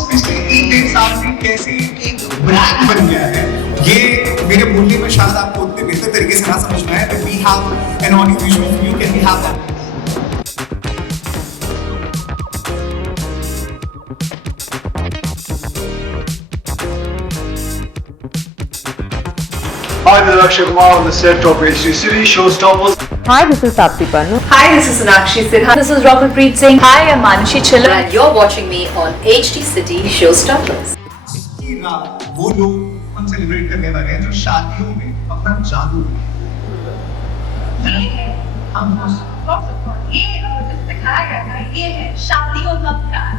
Almost पिछले 1-1.5 साल में कैसे एक ब्रांड बन गया है, ये मेरे बोलने में शायद आपको उतने बेहतर तरीके से ना समझ में आए, but we have an audio visual for you. Can we have that? Hi, this is Akshay Kumar on the set of HD City Showstoppers. Hi, this is Tapti Pannu. Hi, this is Sonakshi Sinha. This is Rocketpreet Singh. Hi, I'm Manushi Chilla. And you're watching me on HD City Showstoppers. इसकी रात वो लोग हम celebrate करने वाले हैं जो शादियों में अपना जादू दिखाया गया था, ये है शादियों का प्यार.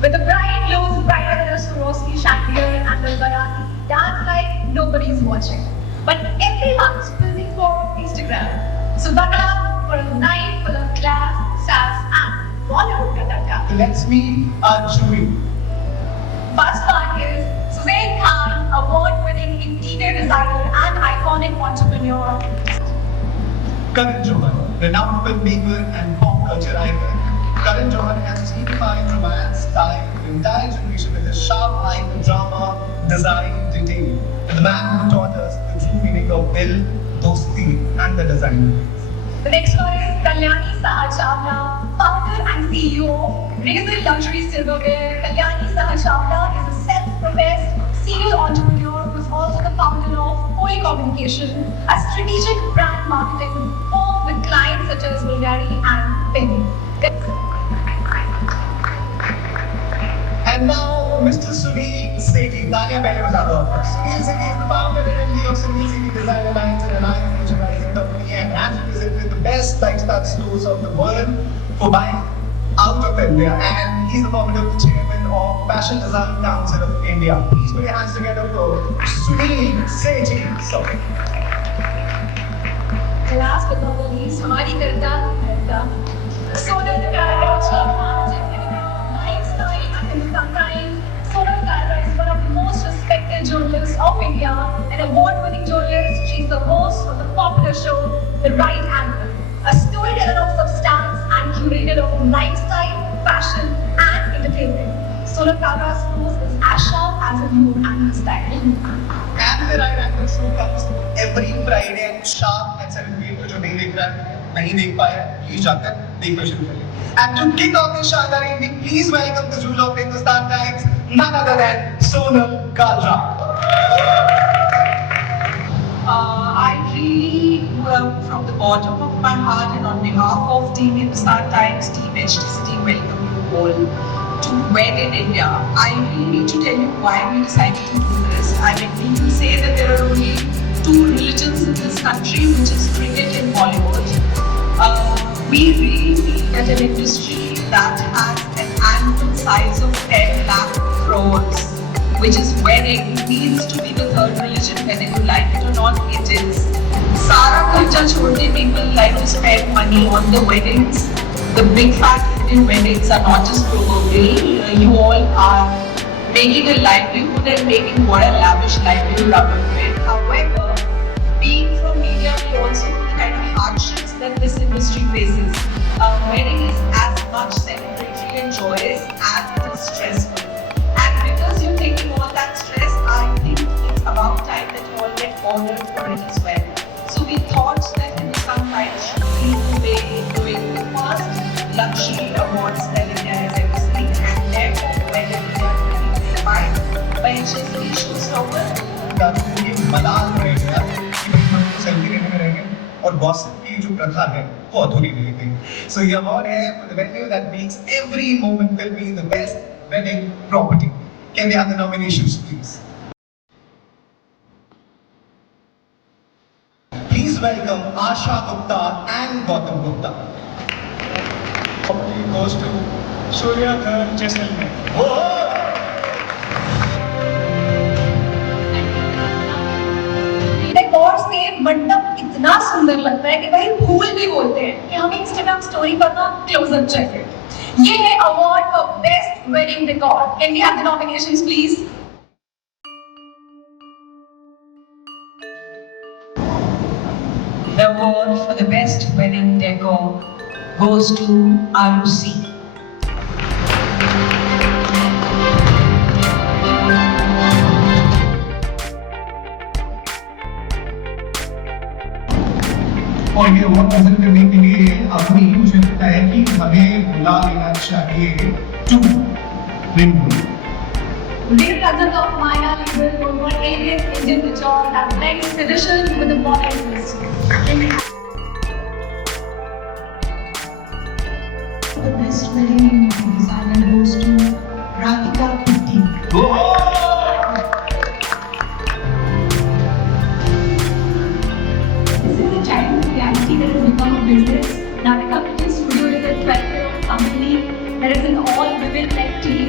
With the bride looks brighter than a Swarovski chandelier and the Bayani dance like nobody's watching. But everyone's filming for Instagram. So buckle up for a night full of class, sass, and Bollywood kataka. Let's meet our jury. First one is Suzanne Khan, award-winning interior designer and iconic entrepreneur. Karan Johar, renowned filmmaker and pop culture icon. Karan Johar has redefined romance style for the entire generation with his sharp eye for drama, design, detail. And the man who taught us the true meaning of Bill, Dosti, and the design. The next one is Kalyani Saha Chawla, founder and CEO of Razor Luxury Silverware. Kalyani Saha Chawla is a self-professed serial entrepreneur who is also the founder of Koi Communication, a strategic brand marketing firm with clients such as Bulgari and Penny. And now, Mr. Sunil Sethi. तालियां पहले बजा दो. Sunil Sethi is the founder and MD of Sunil Sethi Design Alliance, an alliance merchandising company, and has visited the best lifestyle stores of the world for buying out of India. And he's the founder of the chairman of Fashion Design Council of India. Please put your hands together for Sunil Sethi. So, Last but not the least, हमारी करता Sonal Kalra, Chief Marketing Lifestyle at Hindustan Times. Sonal Kalra is one of the most respected journalists of India, an award-winning journalist. She's the host of the popular show The Right Angle, a storyteller of substance and curator of lifestyle, fashion, and entertainment. Sonal Kalra's prose is as sharp as her humor and her style. and the Right Angle show comes every Friday at sharp at 7 p.m. तो जो नहीं देख रहा है, नहीं देख पाया, please जाकर देखना शुरू करें. And to kick off this शानदार evening, please welcome the jewel of Hindustan Times, none other than Sonal Kalra. I really, from the bottom of my heart and on behalf of Team Hindustan Times, Team HD City, welcome you all to Wed in India. I really need to tell you why we decided to do this. I mean, people say that there are only two religions in this country, which is cricket and Bollywood. We really feel that an industry that has an annual size of 10 lakh crores, which is wedding, needs to be the third religion, whether you like it or not, it is. Sara Kharcha chhodke people like to spend money on the weddings. The big fat Indian weddings are not just proverbial. You all are making a livelihood and making what a lavish livelihood out of it. However, being from media, we also know the kind of hardships that this industry faces. Wedding is as much celebratory and joyous as it is stressful. And because you're taking all that stress, I think it's about time that you all get honored for it as well. So we thought that Hindustan Times should lead the way in doing the first luxury awards that India has ever seen, and therefore Wed in India 2025 by HSC Showstoppers. ये मलाल रहेगा कि हम selfie लेने में रहेंगे और gossip की जो प्रथा है वो अधूरी रह गई. So ये अवार्ड है for the venue that makes every moment will be the best wedding property. Can we have the nominations, please? Please welcome Asha Gupta and Gautam Gupta. Property goes to Surya Thar Jaisalmer. Decor से मंडप इतना सुंदर लगता है कि भाई फूल भी बोलते हैं कि हम इंस्टाग्राम स्टोरी पर ना क्लोजअप चाहिए. ये है award for best wedding decor. Can we have the nominations please? The award for the best wedding decor goes to Arusi. ये अवार्ड प्रेजेंट करने के लिए अभी मुझे लगता है कि हमें बुला लेना चाहिए to Rinku. Dear cousin of Maya label, over alias Indian Mature, that brings tradition with the modern twist. The best wedding designer goes to Radhika Pitti. This is a childhood reality that has become a business. Radhika Pitti Studio is a 12-year-old company that is an all-women-led team.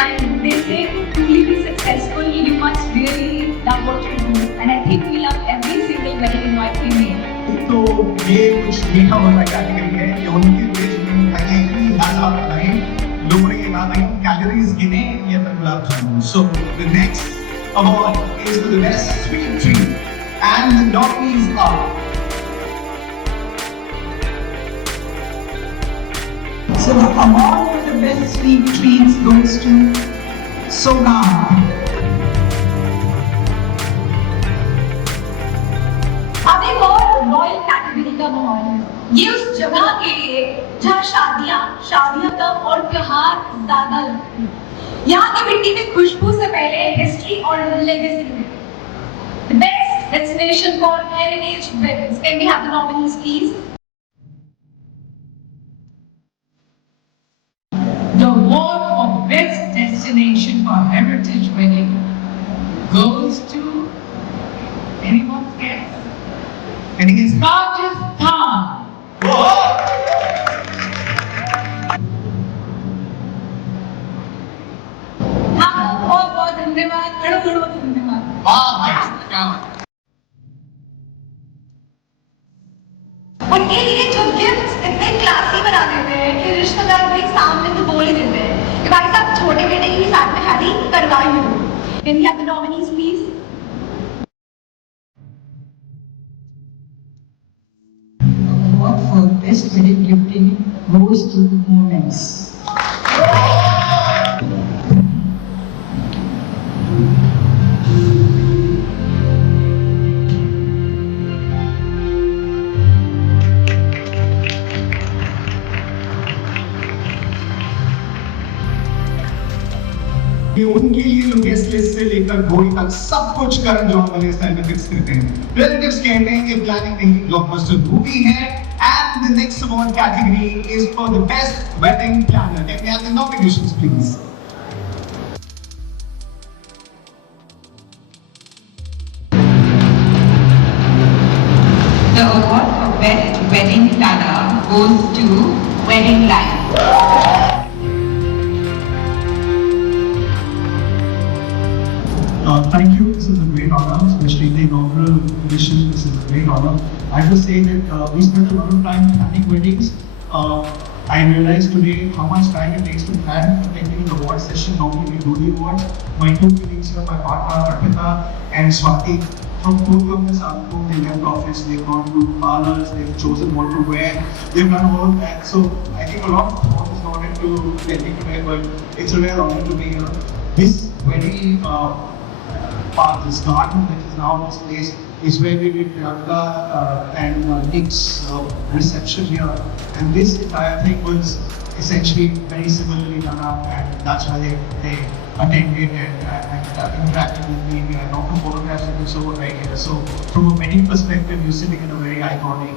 And they say to truly be successful, you must really love what you do. And I think we love every single wedding invite we make. तो ये कुछ मीठा वाला category है ये उनकी veg में खाइए इतनी लाजवाब बनाई लोगों ने ये कहा भाई कैलोरीज गिने ये मैं gulab jamun so the next award is for the best sweet treat and the nominees are So the award for the best sweet treats goes to Sogam. अब एक और रॉयल कैटेगरी का अवार्ड है ये उस जगह के लिए जहाँ शादियाँ कम और त्योहार ज्यादा लगते हैं यहाँ की मिट्टी में खुशबू से पहले हिस्ट्री और legacy The best destination for heritage weddings. Can we have the nominees, please? The award for best destination for heritage wedding goes to anyone's guess? and it is Rajasthan. आपको बहुत बहुत धन्यवाद करोड़ों धन्यवाद वाह भाई क्या उनके लिए जो गिफ्ट्स इतने क्लासी बना देते हैं कि रिश्तेदार भाई सामने तो बोल ही देते हैं कि भाई साहब छोटे बेटे की साथ में शादी करवाई हो Can we have the nominees, please? Award for best wedding gifting goes to Moments. कि उनके लिए जो गेस्ट लिस्ट से लेकर घोड़ी तक सब कुछ करण जौहर वाले स्टाइल में फिक्स करते हैं रिलेटिव्स कहते हैं कि प्लानिंग नहीं ब्लॉकबस्टर मूवी है and the next award category is for the best wedding planner can we have the nominations please The award for best wedding planner goes to Wedding Life. Thank you. This is a great honor, especially the inaugural edition. This is a great honor. I have to say that we spent a lot of time planning weddings. I realized today how much time it takes to plan attending the award session. Normally we do the awards. My two colleagues here, my partner Arpita and Swati, from both of us up to they left office, they've gone to parlors, they've chosen what to wear, they've done all of that. So I think a lot of thought is gone into getting today, but it's a real honor to be here. This very part, this garden that is now this place is where we did Priyanka and Nick's reception here. And this entire thing was essentially very similarly done up, and that's why they attended and interacted with me. And not to photograph it so right here. So from a wedding perspective, you're sitting in a very iconic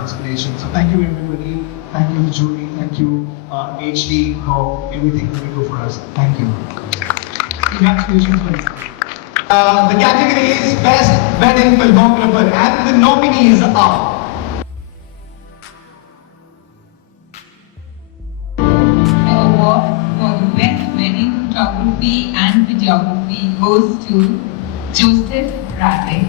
installation. So thank you everybody. Thank you Julie. Thank you HD for everything that you do for us. Thank you. Congratulations for this. The category is Best Wedding Filmographer and the nominees are The award for the best wedding photography and videography goes to Joseph Radek.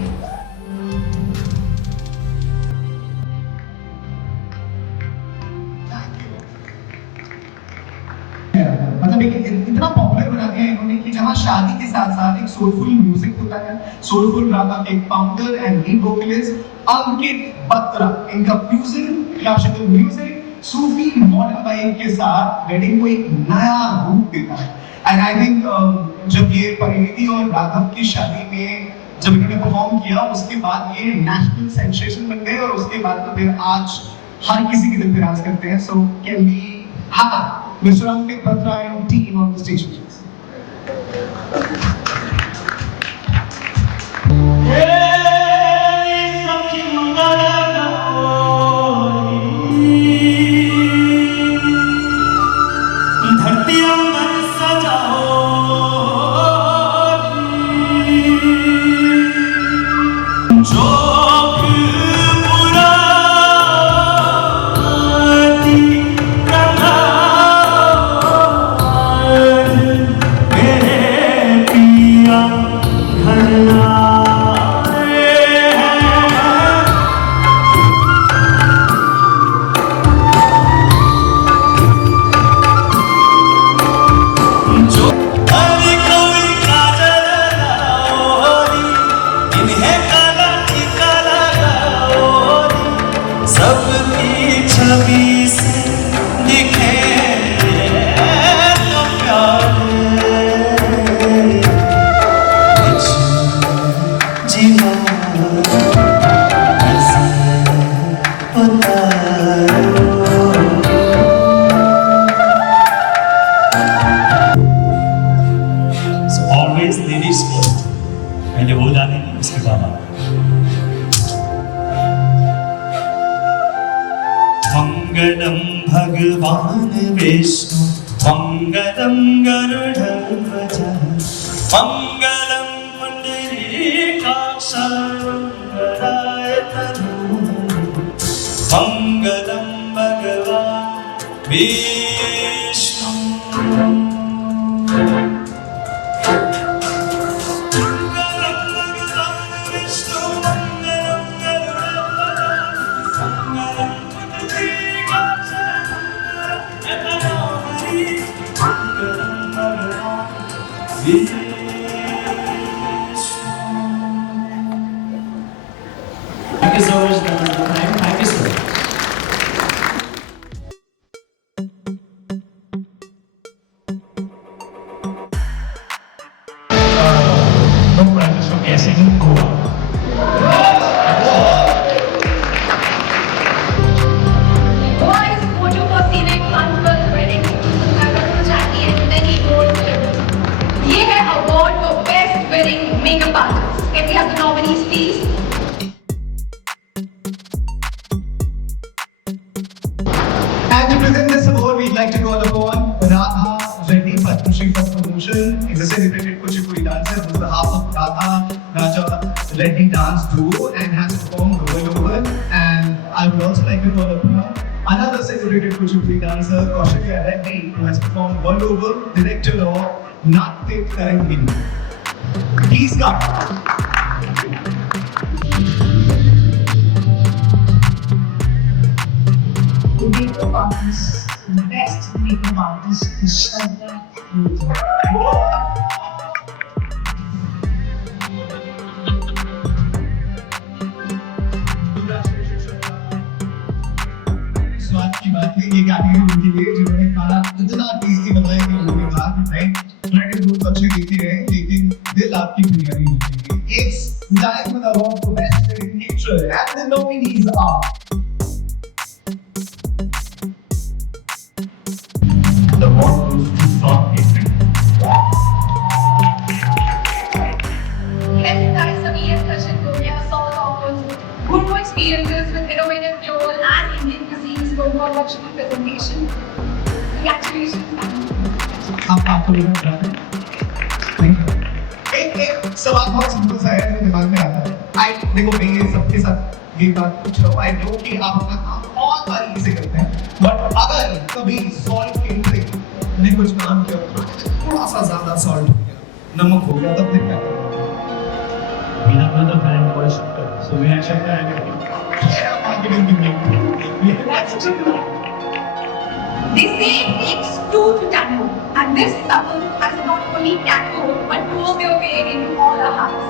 मतलब एक इतना popular बना दिया इन्होंने कि जहाँ शादी के साथ साथ एक सोलफुल म्यूजिक होता है सोलफुल रागा के फाउंडर एंड लीड वोकलिस्ट अंकित बत्रा इनका फ्यूजन क्लासिकल म्यूजिक सूफी मॉडर्न वाइब के साथ वेडिंग को एक नया रूप देता है एंड आई थिंक जब ये परिणीति और राघव की शादी में जब इन्होंने परफॉर्म किया उसके बाद ये नेशनल सेंसेशन बन गए और उसके बाद तो फिर आज हर किसी के दिल पे राज करते हैं. So can we have mister Ankit Batra and team on the stage please. Always ladies first. पहले वो जाने उसके बाद आप. मंगलम भगवान विष्णु मंगलम गरुड़ध्वज मंगलम पुंडरीकाक्ष मंगलाय तनूहरि मंगलम भगवान Vishnu. Thank you so much, Dr. Thank you, sir. No practice for guessing in Goa. Goa is photo for scenic, fun-filled wedding, chatty and many more celebrities. ये है award for best wedding makeup artist. Can we have the nominees, please? And to present this award, we'd like to call upon Radha Reddy Padma Shri for promotion. Is a celebrated Kuchipudi dancer who's the half of Radha Raja Reddy dance duo and has performed the world over. And I would also like to call upon another celebrated Kuchipudi dancer, Kaushika Reddy, who has performed world over, director of Natya Tarangini. Please come. The makeup artist, the best makeup artist is Shraddha Rudy. स्वाद की बात है ये गाने उनके लिए जिन्होंने खाना इतना टेस्टी बनाया कि लोगों ने कहा राइट क्रेडिट बहुत अच्छे देते हैं लेकिन दिल आपकी बिरयानी नहीं चाहिए. It's Diamond Award for Best Picture and the nominees are The award goes to South Asian. Best Thai Sameer Kashin Goya Salt offers good experiences with innovative floral and Indian cuisines for more luxury presentation. Congratulations. आपको भी बता दें. Thank you. एक सवाल बहुत simple सा है जो दिमाग में आता है. आई देखो मैं ये सबके साथ ये बात पूछ रहा हूँ. आई नो कि आप अपना काम बहुत बारी से करते हैं. बट अगर कभी सॉल्ट के ने कुछ काम किया थोड़ा सा ज्यादा सॉल्ट हो गया, नमक हो गया, तब फिर क्या करेंगे? We have another brand called Shakar. So we have Shakar and Yeah, marketing team. We have They say it takes two to tango, and this couple has not only tangoed but pulled their way into all our hearts.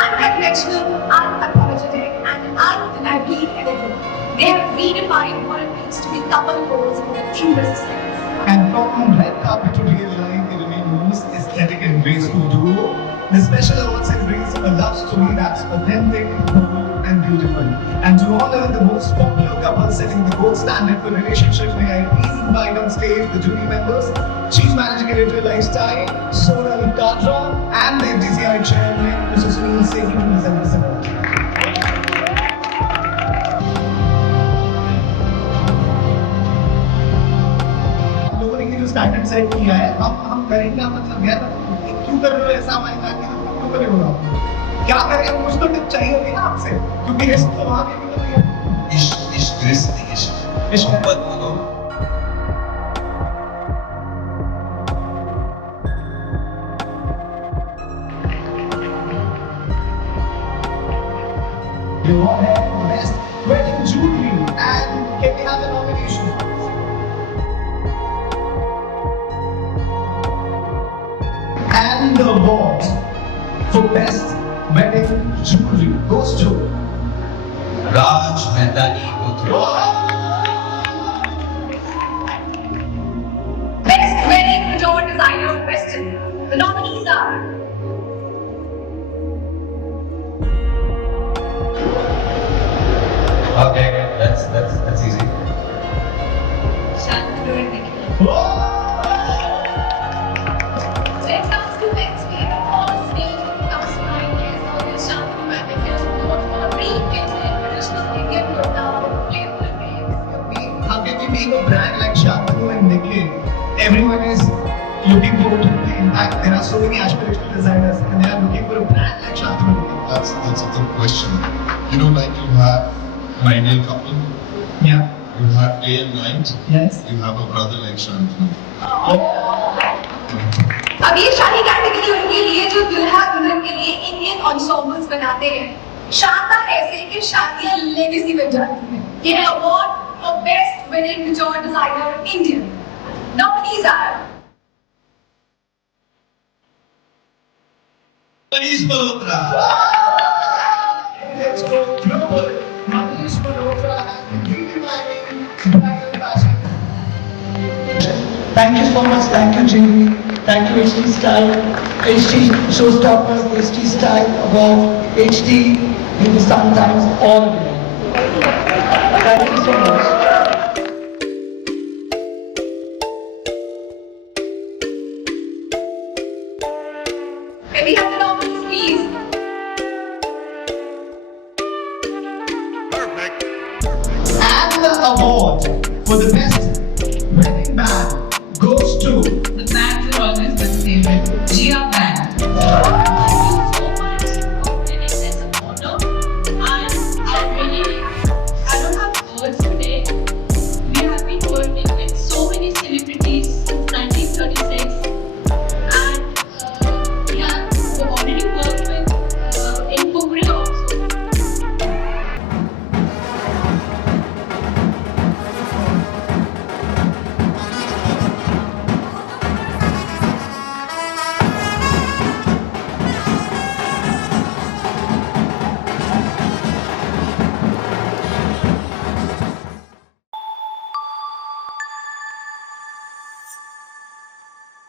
Unconventional, unapologetic, and undeniably elegant. They have redefined what it means to be couple goals with true resistance. And from red carpet to real life, they remain most aesthetic and graceful duo. The special award celebrates a love story story that's authentic, bold, and beautiful. And to honor the most popular couple setting the gold standard for relationships, may I please invite on stage the jury members, Chief Managing Editor Lifestyle, Sonal Kadra, and the FDCI Chairman, Mr. Sunil Sethi, to present this award. लोगों ने जो standard set किया है, अब हम करेंगे, मतलब यार क्यों कर रहे हो ऐसा, हमारे साथ क्यों कर रहे हो आप? क्या करें, कुछ तो टिप चाहिए होगी ना आपसे, क्योंकि इस तो वहाँ के भी तो नहीं है। इश्क मोहब्बत बोलो। You all have best wedding jewelry, and can we have a nomination? And the award for best wedding jewelry goes to Raj Mehndani Putra. Best wedding door designer Western. The nominees are Okay, that's easy. Shantanu and Nikhil. So it comes to next week. The first stage comes to mind is always Shantanu and Nikhil known for reinventing traditional Indian playful ways. How can we make a brand like Shantanu and Nikhil? Everyone is looking forward to the impact. There are so many aspirational designers, and they are looking for a brand like Shantanu and Nikhil. That's a good question. You know, like you have an ideal couple, Yeah. you have day and night, Yes. you have a brother like Shantanu. अब ये शादी category उनके लिए जो दुल्हा दुल्हन के लिए इंडियन ensembles बनाते हैं, शानदार ऐसे कि शादियां लेगेसी बन जाती हैं। ये है award for best wedding door designer Indian. Nominees are Manish Malhotra. Let's go global. Manish Malhotra has been redefining bridal fashion. Thank you so much. Thank you, Jamie. Thank you, HD Style, HD Showstoppers, HD Style Award, HD Hindustan Times, all of it. Thank you so much. Can we have the nominees, please? And the award for the best wedding band goes to The bands are always my favorite. Gia Band.